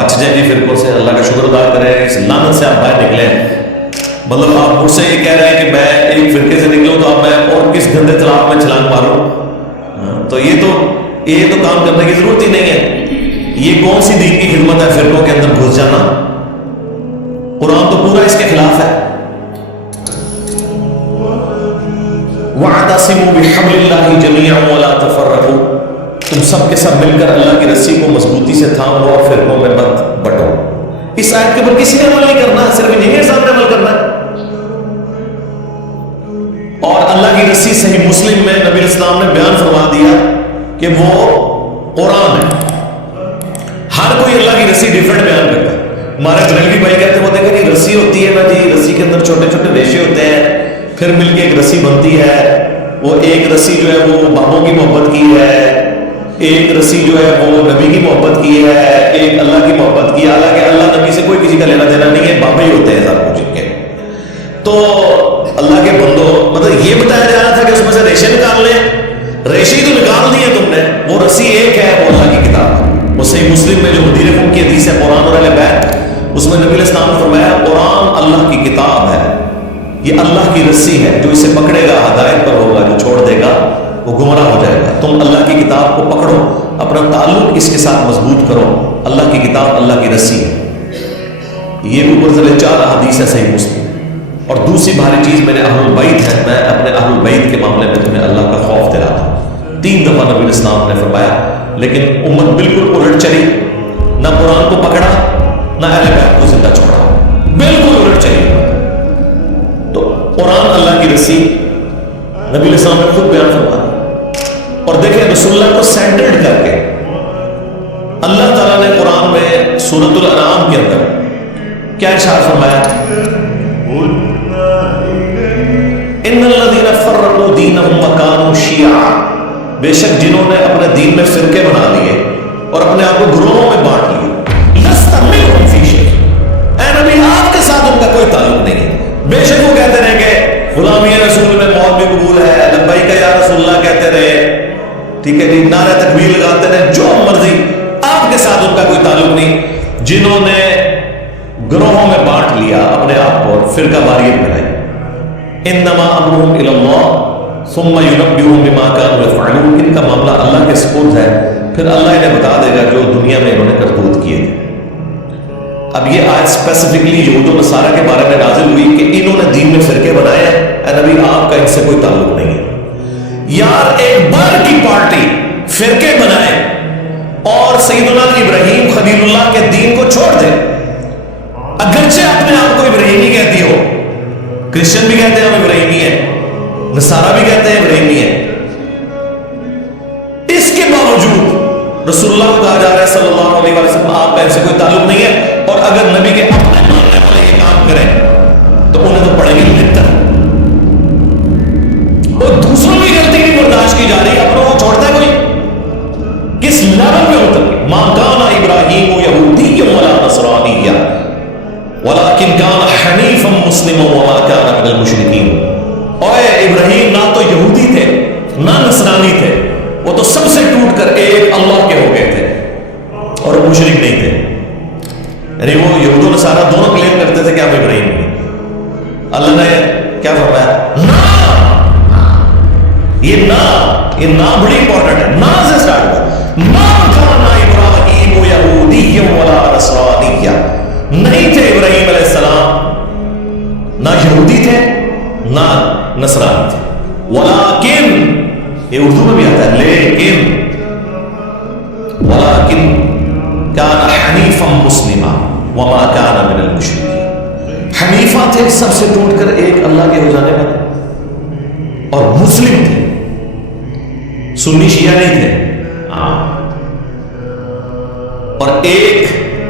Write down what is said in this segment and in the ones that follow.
بچ جائیں جی فرقوں سے، اللہ کا شکر ادا کریں، اس لعنت سے آپ باہر نکلیں۔ مطلب آپ مجھ سے یہ کہہ رہے ہیں کہ میں ایک فرقے سے نکلوں تو اب میں اور کس گندے تالاب میں چھلانگ ماروں؟ تو یہ تو کام کرنے کی ضرورت ہی نہیں ہے۔ یہ کون سی دین کی خدمت ہے فرقوں کے اندر گھس جانا؟ قرآن تو پورا اس کے خلاف ہے۔ وَاعْتَصِمُوا بِحَبْلِ اللَّهِ جَمِيعًا وَلَا تَفَرَّقُوا، تم سب کے سب مل کر اللہ کی رسی کو مضبوطی سے تھام لو اور فرقوں میں مت بٹو۔ اس آیت کے اوپر کسی نے عمل نہیں کرنا، صرف انہیں کے سامنے عمل کرنا ہے۔ اور اللہ کی رسی صحیح مسلم میں نبی اسلام نے بیان فرما دیا کہ وہ قرآن ہے۔ ہر کوئی اللہ کی رسی ڈیفرنٹ بیان کرتا ہے۔ ہمارے بریلوی بھائی کہتے ہیں وہ دیکھیں جی رسی ہوتی ہے نا جی، رسی کے اندر چھوٹے چھوٹے ریشے ہوتے ہیں، پھر مل کے ایک رسی بنتی ہے۔ وہ ایک رسی جو ہے وہ بابوں کی محبت کی ہے، ایک رسی جو ہے وہ نبی کی محبت کی ہے، ایک اللہ کی محبت کی ہے۔ حالانکہ اللہ نبی سے کوئی کسی کا لینا دینا نہیں ہے، بابے ہی ہوتے ہیں سب کچھ کے۔ تو اللہ کے بندو، مطلب یہ بتایا جا رہا تھا کہ اس میں سے ریشے نکال لیں، ریشے ہی تو نکال دیے تم نے۔ وہ رسی ایک ہے، وہ اللہ کی کتاب۔ وہ صحیح مسلم میں جو مدیر قوم کی حدیث ہے قرآن اور اہل بیت، اس میں نبی علیہ السلام نے فرمایا قرآن اللہ کی کتاب ہے، یہ اللہ کی رسی ہے، جو اسے پکڑے گا ہدایت پر ہوگا، جو چھوڑ دے گا وہ گمراہ ہو جائے گا۔ تم اللہ کی کتاب کو پکڑو، اپنا تعلق اس کے ساتھ مضبوط کرو۔ اللہ کی کتاب اللہ کی رسی ہے۔ یہ اوپر سے 4 حدیث ہے صحیح مسلم۔ اور دوسری بھاری چیز میرے اہل البیت ہے، میں اپنے اہل البیت کے معاملے میں تمہیں اللہ کا خوف دلاتا ہوں۔ 3 دفعہ نبی علیہ السلام نے فرمایا، لیکن امت بالکل الٹ چلی، نہ قرآن کو پکڑا نہ اہل بیت کو زندہ چھوڑا، بالکل الٹ چلی۔ تو قرآن اللہ کی رسی نبی علیہ السلام نے خود بیان فرمایا۔ اور دیکھیں رسول اللہ کو سینٹرڈ کر کے اللہ تعالیٰ نے قرآن میں سورۃ الانعام کے اندر کیا ارشاد فرمایا؟ ان الذین فرقوا دینہم وکانوا شیعا، بے شک جنہوں نے اپنے دین میں فرقے بنا لیے اور اپنے آپ کو گروہوں میں بانٹ لیے، لست منہم فی شیء، اے نبی آپ کے ساتھ ان کا کوئی تعلق نہیں ہے۔ بے شک وہ کہتے رہے کہ غلامی رسول میں موت بھی قبول ہے، لبیک یا رسول اللہ کہتے رہے، ٹھیک ہے جی، نعرہ تکبیر لگاتے رہے، جو مرضی، آپ کے ساتھ ان کا کوئی تعلق نہیں۔ جنہوں نے گروہوں میں بانٹ لیا اپنے آپ کو، فرقہ واریت بنائی، انما امرهم الی اللہ ثم ینبئهم بما كانوا يفعلون، ان کا معاملہ اللہ کے سپرد ہے، پھر اللہ انہیں بتا دے گا جو دنیا میں انہوں نے کرتوت کیے تھے۔ اب یہ آیت اسپیسیفکلی یہود و نصارہ کے بارے میں نازل ہوئی کہ انہوں نے دین میں فرقے بنائے ہیں، اے نبی آپ کا ان سے کوئی تعلق نہیں ہے۔ یار ایک بار کی پارٹی فرقے بنائے اور سیدنا ابراہیم خلیل اللہ کے دین کو چھوڑ دے، اگرچہ اپنے آپ کو ابراہیمی کہتی ہو، کرسچن بھی کہتے ہیں ہم ابراہیمی ہیں، نصارہ بھی کہتے ہیں ابراہیمی ہیں، اس کے باوجود رسول اللہ کو کہا جا رہا ہے صلی اللہ علیہ وسلم آپ کا ان سے کوئی تعلق نہیں ہے۔ اور اگر نبی کے اپنے ماننے والے یہ کام کریں تو انہیں تو پڑیں گے بہتر۔ اور دوسروں کی غلطی نہیں برداشت کی جا رہی، اپنوں کو چھوڑتا ہے کوئی؟ کس لیول پہ ہوتا ہے؟ ما کان ابراہیم یہودی ولا نصرانی ولکن کان حنیفا مسلما وما کان من المشرکین۔ اور ابراہیم نہ تو یہودی تھے نہ نصرانی تھے، وہ تو سب سے ٹوٹ کر ایک اللہ کے ہو گئے تھے اور مشرک نہیں تھے۔ یعنی وہ یہود و نصارہ دونوں کلیم کرتے تھے کہ ہم ابراہیم ہیں۔ اللہ نے کیا فرمایا؟ یہ نا بڑی امپورٹنٹ ہے، نا سے سٹارٹ ہوا۔ ما کان ابراہیم یہودی ولا نصرانی، نہیں تھے ابراہیم علیہ السلام نہ یہودی تھے نہ نصرانی تھے، ولیکن یہ اردو میں بھی آتا ہے لیکن، ولیکن کان حنیفا مسلما وما کان من المشرکین، حنیفہ تھے سب سے ٹوٹ کر ایک اللہ کے ہو جانے والے، اور مسلم تھے، سنی شیعہ نہیں تھے، اور ایک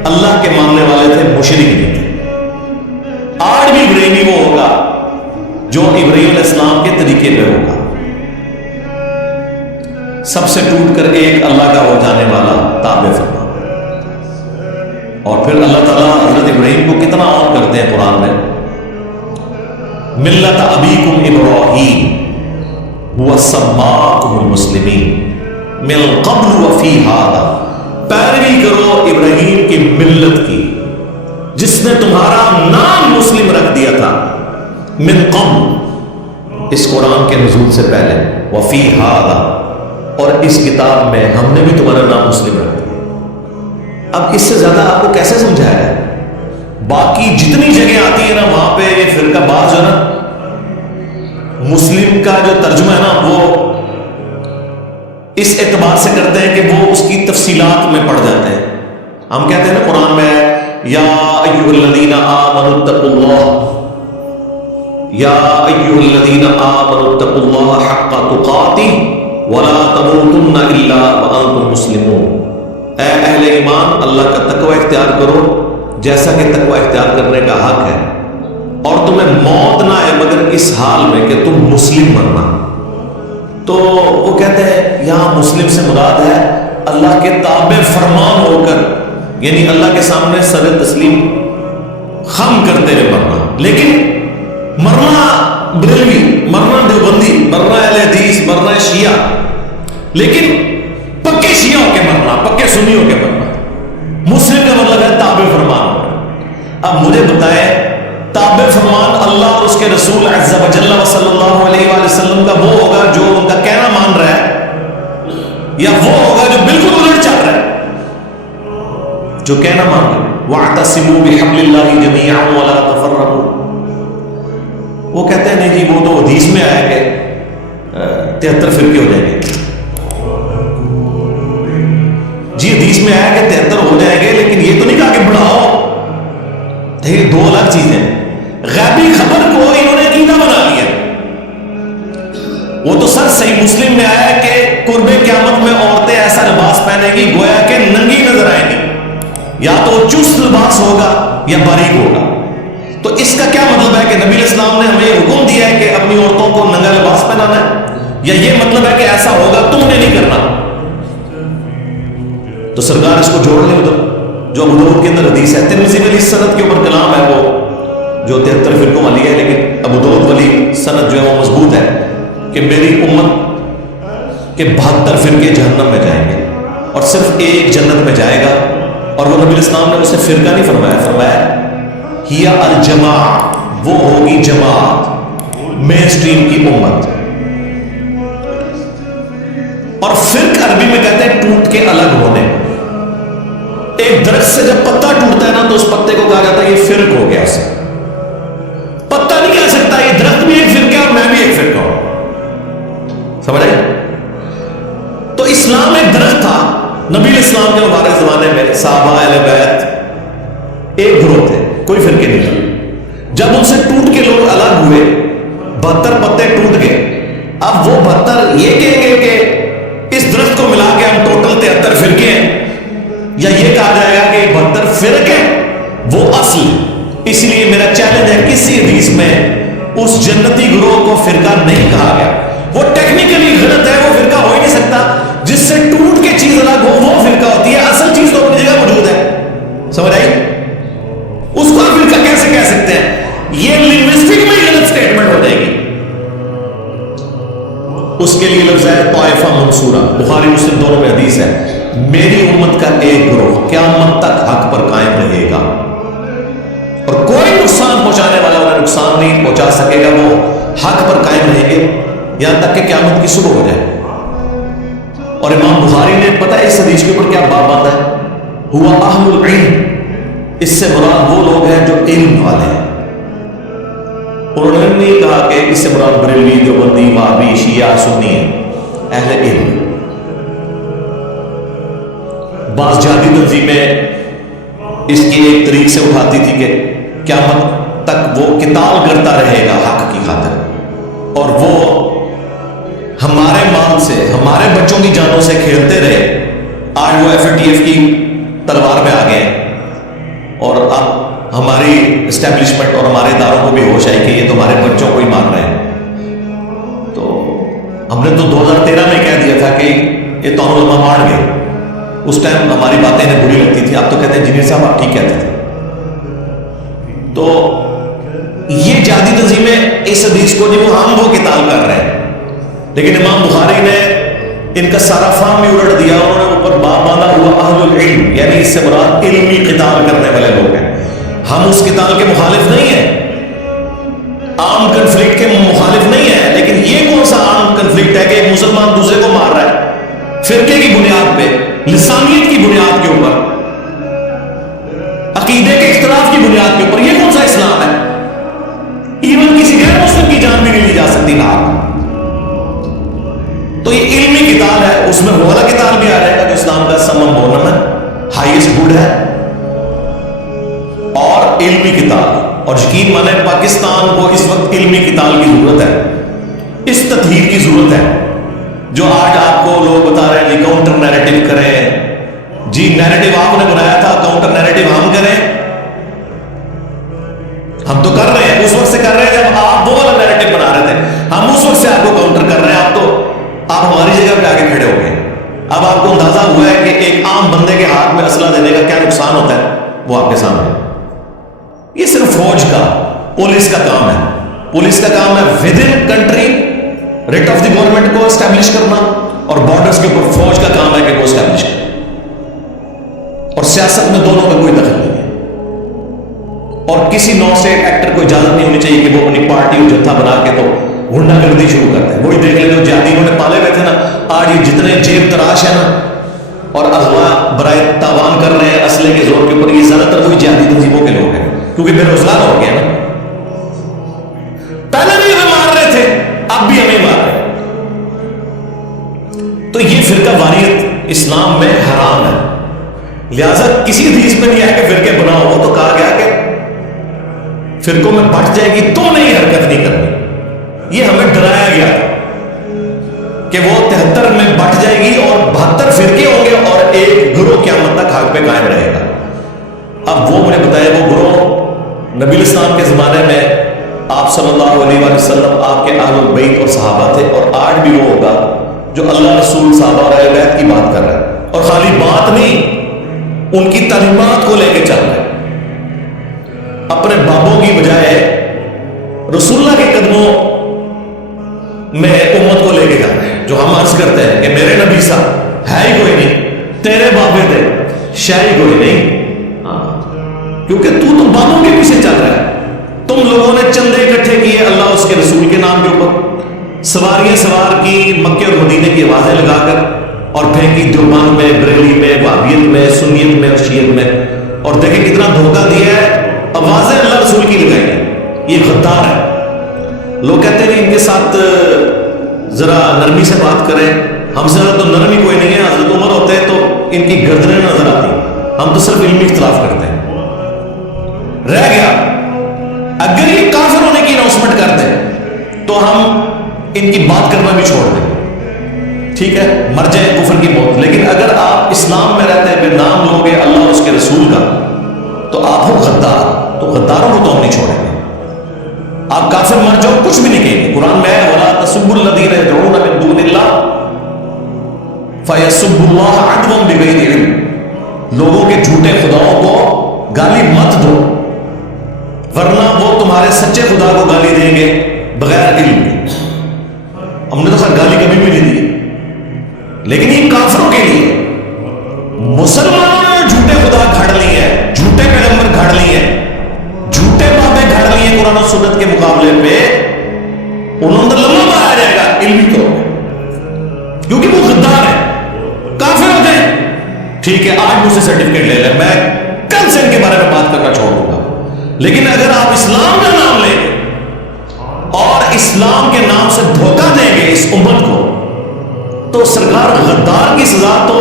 اللہ کے ماننے والے تھے، مشرک نہیں تھے۔ آج بھی ابراہیمی وہ ہوگا جو ابراہیم علیہ السلام کے طریقے پہ ہوگا، سب سے ٹوٹ کر ایک اللہ کا ہو جانے والا تابع فرما۔ اور پھر اللہ تعالیٰ حضرت ابراہیم کو کتنا عام کرتے ہیں قرآن میں، ملت ابیکم ابراہیم هو سماکم المسلمین من قبل وفی ھذا، پیروی کرو ابراہیم کی ملت کی، جس نے تمہارا نام مسلم رکھ دیا تھا، من قبل، اس قرآن کے نزول سے پہلے، وفی ھذا، اور اس کتاب میں ہم نے بھی تمہارا نام مسلم رکھ دیا۔ اب اس سے زیادہ آپ کو کیسے سمجھایا ہے؟ باقی جتنی جگہ آتی ہے نا وہاں پہ یہ فرقہ باز جو ہے نا، مسلم کا جو ترجمہ ہے نا وہ اس اعتبار سے کرتے ہیں کہ وہ اس کی تفصیلات میں پڑ جاتے ہیں۔ ہم کہتے ہیں نا قرآن میں یا ایھا الذین آمنوا اتقوا اللہ، یا ایھا الذین آمنوا اتقوا اللہ حق تقاتہ ولا تموتن الا وانتم مسلمون، اے اہل ایمان اللہ کا تقوی اختیار کرو جیسا کہ تقوی اختیار کرنے کا حق ہے، اور تمہیں موت نہ آئے مگر اس حال میں کہ تم مسلم مرنا۔ تو وہ کہتے ہیں یہاں مسلم سے مراد ہے اللہ کے تابع فرمان ہو کر، یعنی اللہ کے سامنے سر تسلیم خم کرتے ہوئے مرنا۔ لیکن مرنا بریلوی، مرنا دیوبندی، مرنا اہل حدیث، مرنا شیعہ، لیکن پکے شیعہ ہو کے مرنا، پکے سنی ہو کے مرنا۔ مسلم کا مطلب ہے تابع فرمان۔ اب مجھے بتائیں تابع فرمان اللہ اور اس کے رسول عز و جل و صلی اللہ علیہ وآلہ وسلم کا وہ ہوگا جو ان کا کہنا مان رہا ہے، یا وہ ہوگا جو بالکل الٹ چل رہا ہے؟ جو کہنا مان رہا ہے وَاعْتَصِمُوا بِحَبْلِ اللَّهِ جَمِيعًا وَلَا تَفَرَّقُوا، وہ کہتے ہیں نہیں جی وہ تو حدیث میں آیا کہ 73 فرقے ہو جائیں گے، جی حدیث میں آیا کہ 73 ہو جائیں گے، لیکن یہ تو نہیں کہا کہ بڑھاؤ۔ یہ دو الگ چیزیں، غیبی خبر کو انہوں نے عقیدہ بنا لیا۔ وہ تو سر صحیح مسلم میں آیا کہ قرب قیامت میں عورتیں ایسا لباس پہنیں گی گویا کہ ننگی نظر آئیں گی، یا تو چست لباس ہوگا یا باریک ہوگا۔ تو اس کا کیا مطلب ہے کہ نبی اسلام نے ہمیں یہ حکم دیا ہے کہ اپنی عورتوں کو ننگا لباس پہنانا ہے، یا یہ مطلب ہے کہ ایسا ہوگا تم نے نہیں کرنا؟ تو سرکار اس کو جوڑ لیں، تو جو ابو داؤد کے اندر حدیث ہے، ترمذی میں اس سند کے اوپر کلام ہے وہ جو 73 فرقوں والی ہے، لیکن ابو داؤد والی سند جو ہے وہ مضبوط ہے کہ میری امت کے 72 فرقے جہنم میں جائیں گے اور صرف ایک جنت میں جائے گا، اور وہ نبی اسلام نے اسے فرقہ نہیں فرمایا، فرمایا ہی الجماع، وہ ہوگی جماعت، مین سٹریم کی امت۔ اور فرق عربی میں کہتے ہیں ٹوٹ کے الگ ہونے۔ ایک درخت سے جب پتا ٹوٹتا ہے نا تو اس پتے کو کہا جاتا ہے یہ فرق ہو گیا، اسے پتا نہیں کہہ سکتا یہ درخت بھی ایک فرقہ ہے اور میں بھی ایک فرقہ ہوں، سمجھ آئی؟ تو اسلام ایک درخت تھا، نبی اسلام کے مبارک زمانے میں صحابہ اہل بیت ایک گروہ تھے، کوئی فرقے نہیں تھا۔ جب ان سے ٹوٹ کے لوگ الگ ہوئے، 72 پتے ٹوٹ گئے، اب وہ 72 یہ کہیں گے کہ اس درخت کو ملا کے ہم ٹوٹل 73 فرقے ہیں، یا یہ کہا جائے گا کہ 72 فرقے وہ اصل۔ اس لیے میرا چیلنج ہے کسی حدیث میں اس جنتی گروہ کو فرقہ نہیں کہا گیا، وہ ٹیکنیکلی غلط ہے، وہ فرقہ ہو ہی نہیں سکتا۔ جس سے ٹوٹ کے چیز الگ ہو وہ فرقہ ہوتی ہے، اصل چیز تو اپنی جگہ موجود ہے، سمجھ آئی؟ اس کو آپ فرقہ کیسے کہہ سکتے ہیں؟ یہ لنگوسٹک میں غلط سٹیٹمنٹ ہو جائے گی۔ اس کے لیے لفظ ہے طائفہ منصورہ، بخاری مسلم دونوں میں حدیث ہے، میری امت کا ایک گروہ قیامت تک حق پر قائم رہے گا، اور کوئی نقصان پہنچانے والا انہیں نقصان نہیں پہنچا سکے گا، وہ حق پر قائم رہیں گے یہاں تک کہ قیامت کی صبح ہو جائے۔ اور امام بخاری نے پتہ ہے اس حدیث کے اوپر کیا باب باندھا ہے؟ ہوا اہل العلم، اس سے مراد وہ لوگ ہیں جو علم والے ہیں۔ انہوں نے نہیں کہا کہ اس سے مراد بریلوی، دیوبندی، وہابی، شیعہ، سنی ہے، اہل علم۔ بعض جہادی تنظیمیں اس کی ایک طریق سے اٹھاتی تھی کہ قیامت تک وہ قتال کرتا رہے گا حق کی خاطر، اور وہ ہمارے مال سے، ہمارے بچوں کی جانوں سے کھیلتے رہے۔ آج وہ FATF کی تلوار میں آ گئے، اور اب ہماری اسٹیبلشمنٹ اور ہمارے اداروں کو بھی ہوش آئی کہ یہ تو ہمارے بچوں کو ہی مار رہے ہیں۔ تو ہم نے تو 2013 میں کہہ دیا تھا کہ یہ تو علماء مار گئے، اس ٹائم ہماری باتیں انہیں بری لگتی تھی، اب تو کہتے ہیں انجینئر صاحب آپ ٹھیک کہتے تھے۔ تو یہ جہادی تنظیمیں اس حدیث کو جو ہم وہ قتال کر رہے ہیں، لیکن امام بخاری نے ان کا سارا فام بھی الٹ دیا، انہوں نے اوپر باب باندھا ہوا اہل العلم، یعنی اس سے مراد علمی قتال کرنے والے لوگ ہیں۔ ہم اس قتال کے مخالف نہیں ہیں، عام کنفلکٹ کے مخالف نہیں ہیں، لیکن یہ کون سا عام کنفلکٹ ہے کہ ایک مسلمان دوسرے کو مار رہا ہے فرقے کی بنیاد پہ، لسانیت کی بنیاد کے اوپر، عقیدے کے اختلاف کی بنیاد کے اوپر؟ یہ کون سا اسلام ہے؟ ایون کسی غیر مسلم کی جان بھی نہیں لی جا سکتی نا۔ تو یہ علمی قتال ہے، اس میں وہ والا قتال بھی آ جائے گا جو اسلام کا سمم بونم ہے، ہائیسٹ گڈ ہے، اور علمی قتال۔ اور یقین مانیں پاکستان کو اس وقت علمی قتال کی ضرورت ہے، اس تطہیر کی ضرورت ہے۔ جو آج آپ کو لوگ بتا رہے ہیں جی کاؤنٹر نیریٹو کریں، جی نیریٹو آپ نے بنایا تھا، کاؤنٹر نیریٹو ہم کریں، ہم تو کر رہے ہیں، اس وقت سے کر رہے ہیں جب آپ وہ والا نیریٹو بنا رہے تھے، ہم اس وقت سے آپ کو کاؤنٹر کر رہے ہیں۔ آپ ہماری جگہ پہ آگے کھڑے ہو گئے، اب آپ کو اندازہ ہوا ہے کہ ایک عام بندے کے ہاتھ میں اسلحہ دینے کا کیا نقصان ہوتا ہے، وہ آپ کے سامنے۔ یہ صرف فوج کا، پولیس کا کام ہے، پولیس کا کام ہے with in country rate of the government کو اسٹیبلش کرنا، اور بارڈرز کے اوپر فوج کا کام ہے کہ وہ اسٹیبلش کرنا، اور سیاست میں دونوں میں کوئی دخل نہیں ہے۔ اور کسی نو اسٹیٹ ایکٹر کو اجازت نہیں ہونی چاہیے کہ وہ اپنی پارٹی اور جتھا بنا کے تو غنڈہ گردی شروع کرتے ہیں۔ وہی دیکھ لیں جو جہادی انہوں نے پالے ہوئے تھے نا، آج یہ جتنے جیب تراش ہے نا اور اغوا برائے تاوان کر رہے ہیں اسلحے کے زور کے اوپر، یہ زیادہ تر وہی جہادی تنظیموں کے لوگ ہیں، کیونکہ بے روزگار ہو گئے نا۔ پہلے بھی ہمیں مار رہے تھے، اب بھی ہمیں مار رہے ہیں۔ تو یہ فرقہ واریت اسلام میں حرام ہے، لہذا کسی حدیث میں نہیں ہے کہ فرقے بناؤ، وہ تو کہا گیا کہ فرقوں میں بٹ جائے گی تو نہیں حرکت نہیں کرنی۔ یہ ہمیں ڈرایا گیا تھا کہ وہ 73 میں بٹ جائے گی اور 72 فرقے ہوں گے اور ایک گروہ قیامت تک حق پہ قائم رہے گا۔ اب وہ مجھے بتایا وہ گروہ نبی الاسلام کے زمانے میں آپ صلی اللہ علیہ وآلہ وسلم، آپ کے اہل البیت اور صحابہ تھے، اور آج بھی وہ ہوگا جو اللہ رسول صحابہ اور اہل بیت کی بات کر رہا ہے، اور خالی بات نہیں، ان کی تعلیمات کو لے کے چل رہا ہے، اپنے بابوں کی بجائے رسول اللہ کے قدموں میں امت کو لے کے جا رہے ہیں۔ جو ہم عرض کرتے ہیں کہ میرے نبی صاحب ہے ہی کوئی نہیں، تیرے بابے تھے شاہی کوئی نہیں، کیونکہ تو بابوں کے پیچھے چل رہا ہے۔ تم لوگوں نے چندے اکٹھے کیے اللہ اس کے رسول کے نام کے اوپر، سواریاں سوار کی مکے اور مدینے کی آوازیں لگا کر، اور پھینکی دیوبند میں، بریلی میں، وہابیت میں، سنیت میں اور شیعت میں، اور دیکھیں کتنا دھوکہ دیا ہے، آوازیں اللہ رسول کی لگائی ہیں۔ یہ غدار ہے۔ لوگ کہتے ہیں ان کے ساتھ ذرا نرمی سے بات کریں، ہم سے تو نرمی کوئی نہیں ہے، حضرت عمر ہوتے ہیں تو ان کی گردنیں نظر آتی، ہم تو صرف علمی اختلاف کرتے ہیں۔ رہ گیا اگر یہ کافر ہونے کی اناؤنسمنٹ کرتے ہیں تو ہم ان کی بات کرنا بھی چھوڑ دیں، ٹھیک ہے، مر جائے کفر کی موت۔ لیکن اگر آپ اسلام میں رہتے ہیں، بے نام لوگ ہیں اللہ اور اس کے رسول کا، تو آپ ہو غدار، تو غداروں کو تو ہم نہیں چھوڑیں گے۔ آپ کافر مر جاؤ کچھ بھی نہیں کہیں گے، قرآن میں ہے وَلَا تَسُبُّوا الَّذِينَ يَدْعُونَ مِن دُونِ اللَّهِ فَيَسُبُّوا اللَّهَ عَدْوًا بِغَيْرِ عِلْمٍ۔ لوگوں کے جھوٹے خداؤں کو گالی مت دو، ورنہ وہ تمہارے سچے خدا کو گالی دیں گے بغیر علم کے۔ ہم نے تو خیر گالی کبھی بھی نہیں دی، لیکن یہ کافروں کے لیے، مسلمانوں نے جھوٹے خدا گھڑ لی ہیں، جھوٹے پیغمبر گھڑ لی ہیں، جھوٹے باتیں گھڑ لی ہیں قرآن و سنت کے مقابلے پہ، انہوں نے لمحہ پایا جائے گا علمی طور پہ، کیونکہ وہ غدار ہے، کافر ہوتے ہیں۔ ٹھیک ہے، آج مجھ سے سرٹیفکیٹ لے لیں، میں کل سے ان کے بارے میں بات کرنا چھوڑ دوں گا، لیکن اگر آپ اسلام کا نام لیں گے اور اسلام کے نام سے دھوکہ دیں گے اس امت کو، تو سرکار غدار کی سزا تو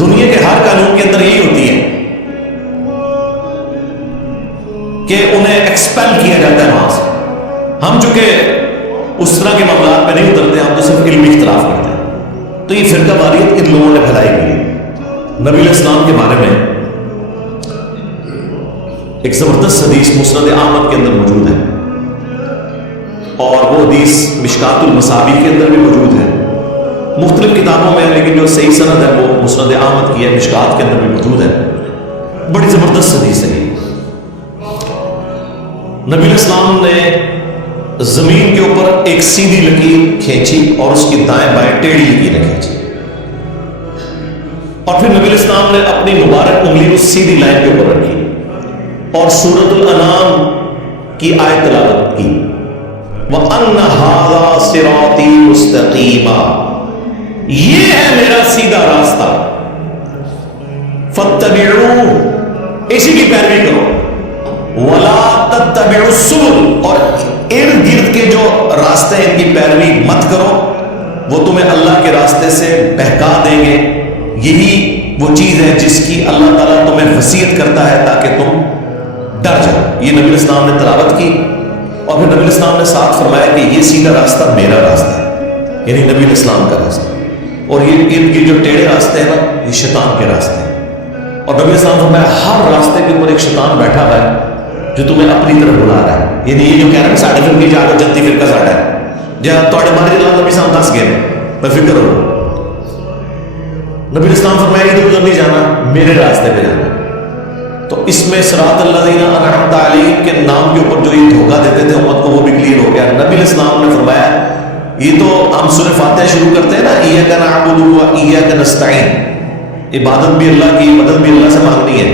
دنیا کے ہر قانون کے اندر یہی ہوتی ہے کہ انہیں ایکسپیل کیا جاتا ہے وہاں سے۔ ہم چونکہ اس طرح کے معاملات میں نہیں اترتے، ہم تو صرف علمی اختلاف کرتے ہیں۔ تو یہ فرقہ واریت ان لوگوں نے پھیلائی ہوئی ہے۔ نبی علیہ السلام کے بارے میں ایک زبردست حدیث مسند احمد کے اندر موجود ہے، اور وہ حدیث مشکات المصابیح کے اندر بھی موجود ہے، مختلف کتابوں میں، لیکن جو صحیح سند ہے وہ مسند احمد کی ہے، مشکات کے اندر بھی موجود ہے۔ بڑی زبردست حدیث ہے۔ نبی علیہ السلام نے زمین کے اوپر ایک سیدھی لکیر کھینچی اور اس کی دائیں بائیں ٹیڑھی لکیریں کھینچی، اور پھر نبی اسلام نے اپنی مبارک انگلی کو سیدھی لائن کے اوپر رکھی اور سورۃ الانعام کی آیت تلاوت کی، وَأَنَّ هَذَا صِرَاطِي مُسْتَقِيمًا، یہ ہے میرا سیدھا راستہ، فَاتَّبِعُوهُ، اسی کی پیروی کرو، وَلَا تَتَّبِعُوا السُّبُلَ، اور ارد گرد کے جو راستے ان کی پیروی مت کرو، وہ تمہیں اللہ کے راستے سے بہکا دیں گے۔ یہی وہ چیز ہے جس کی اللہ تعالیٰ تمہیں وصیت کرتا ہے تاکہ تم ڈر جاؤ۔ یہ نبی اسلام نے تلاوت کی اور پھر نبی اسلام نے ساتھ فرمایا کہ یہ سیدھا راستہ میرا راستہ ہے، یعنی نبی اسلام کا راستہ، اور یہ ارد گرد جو ٹیڑھے راستے ہیں نا، یہ شیطان کے راستے ہیں۔ اور نبی اسلام نے فرمایا ہر راستے کے اوپر ایک شیطان بیٹھا ہوا ہے جو تمہیں اپنی طرف بلا رہا ہے، یعنی یہ جو کہہ رہا ہے ساڑھے فرقے جا کر جنتی فرقہ ساڑھا ہے، جہاں توڑے مارے جلال نبی صاحب دس گئے میں فکر ہوں، نبی اسلام فرمایا ادھر ادھر نہیں جانا، میرے راستے پہ جانا۔ تو اس میں صراط الذین انعمت علیہم کے نام کے اوپر جو یہ دھوکہ دیتے تھے امت کو، وہ بھی کلیئر ہو گیا۔ نبی اسلام نے فرمایا یہ تو ہم سورہ فاتحہ شروع کرتے ہیں نا، ایاک نعبد و ایاک نستعین، عبادت بھی اللہ کی، مدد بھی اللہ سے مانگنی ہے،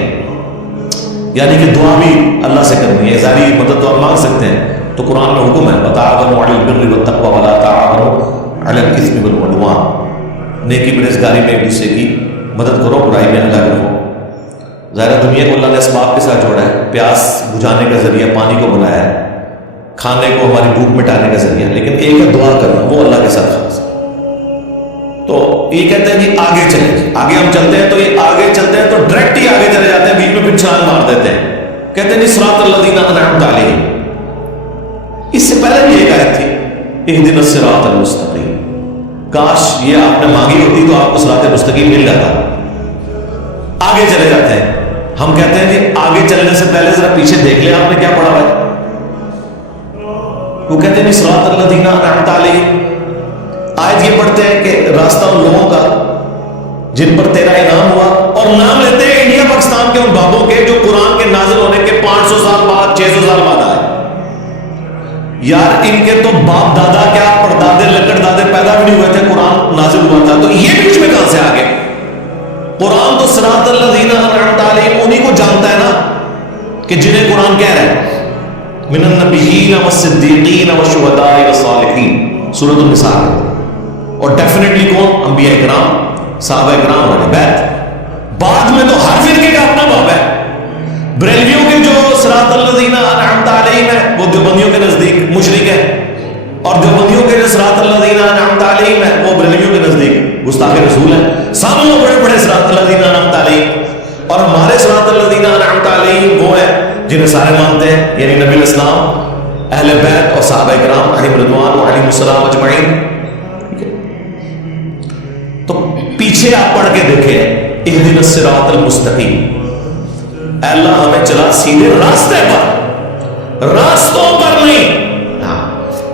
یعنی کہ دعا بھی اللہ سے کرنی ہے، ظاہری مدد تو ہم مانگ سکتے ہیں، تو قرآن میں حکم ہے وتعاونوا علی البر والتقوی ولا تعاونوا علی الاثم والعدوان، نیکی پرہیزگاری میں ایک دوسرے کی مدد کرو، برائی میں الگ رہو۔ ظاہر دنیا کو اللہ نے اسباب کے ساتھ جوڑا ہے، پیاس بجھانے کا ذریعہ پانی کو بنایا ہے، کھانے کو ہماری بھوک مٹانے کا ذریعہ، لیکن ایک ہے دعا کرنا، وہ اللہ کے ساتھ خاص ہے۔ تو یہ کہتے ہیں کہ آگے چلیں، آگے ہم چلتے ہیں تو یہ آگے چلتے ہیں تو ڈائریکٹ ہی آگے چلے جاتے ہیں، بیچ میں پھر چھلانگ مار دیتے ہیں، کہتے ہیں صراط الذین انعمت علیہم۔ اس سے پہلے بھی ایک آیت تھی اہدنا الصراط المستقیم، کاش یہ آپ نے مانگی ہوتی تو آپ کو صراط مستقیم مل جاتا۔ آگے چلے جاتے ہیں، ہم کہتے ہیں کہ آگے چلنے سے پہلے ذرا پیچھے دیکھ لیں آپ نے کیا پڑھا ہے۔ وہ کہتے ہیں صراط الذین انعمت علیہم، آیت یہ پڑھتے ہیں کہ راستہ ان لوگوں کا جن پر تیرا انعام ہوا، اور نام لیتے ہیں انڈیا پاکستان کے ان بابوں کے جو قرآن کے نازل ہونے کے 500 سال بعد 600 سال بعد آئے۔ یار ان کے تو باپ دادا کیا پردادے لکڑ دادے پیدا بھی نہیں ہوئے تھے، قرآن نازل ہوا تھا، تو یہ بیچ میں کہاں سے آ گئے؟ قرآن تو صراط الذین انعمت علیہم انہی کو جانتا ہے نا کہ جنہیں قرآن کہہ رہا ہے من النبیین والصدیقین والشہداء والصالحین، سورۃ النساء۔ اور ڈیفینیٹلی کون؟ انبیاء کرام، صحابہ کرام والے بیت۔ بعد میں تو ہر فرقے کا اپنا باب ہے، بریلویوں کے جو صراط الذین انعمت علیہم ہے وہ دیوبندیوں کے نزدیک مشرک ہے، اور دیوبندیوں کے جو صراط الذین انعمت علیہم ہے وہ بریلویوں کے نزدیک گستاخ رسول ہے۔ سب لوگ بڑے بڑے صراط الذین انعمت علیہم، اور ہمارے صراط الذین انعمت علیہم وہ ہیں جنہیں سارے مانتے ہیں، یعنی نبی الاسلام، اہل بیت اور صحابہ کرام علیہم رضوان وعلیہم السلام اجمعین۔ تو پیچھے آپ پڑھ کے دیکھیں اہدنا الصراط المستقیم، اے اللہ ہمیں چلا سیدھے راستے پر، راستوں پر نہیں۔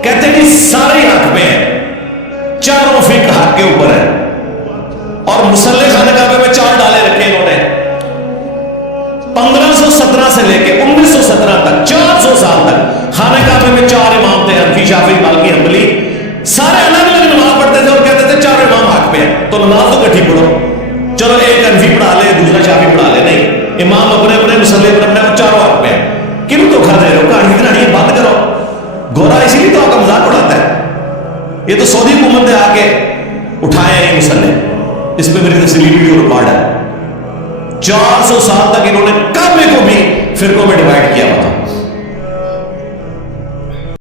کہتے ہیں کہ سارے حق میں ہے، چاروں فقہ حق کے اوپر ہے، اور مسلح خانہ کعبے میں 4 ڈالے رکھے انہوں نے 1517 سے لے کے 1917 تک، 400 سال تک خانہ کعبے میں 4 امام تھے، حنفی، شافعی، مالکی، حنبلی، سارے الگ الگ نماز پڑھتے تھے اور کہتے تھے 4 امام حق میں ہیں، تو نماز تو کٹھی پڑھو، چلو ایک حنفی پڑھا لے دوسرا شافعی پڑھا لے، نہیں، امام اپنے اپنے مسلح اپنے اپنے، چاروں حق میں ہیں۔ کیوں دھوکہ دے رہے ہو؟ کہانی کہانی بند کرو، گورا اسی لیے تو آپ کا مذاق اڑاتا ہے، یہ تو سعودی حکومت نے آ کے اٹھائے ہیں یہ مسلح، اس پہ میری تفصیلی ویڈیو ریکارڈ ہے۔ 400 سال تک انہوں نے کعبے کو بھی فرقوں میں ڈیوائڈ کیا ہوا تھا۔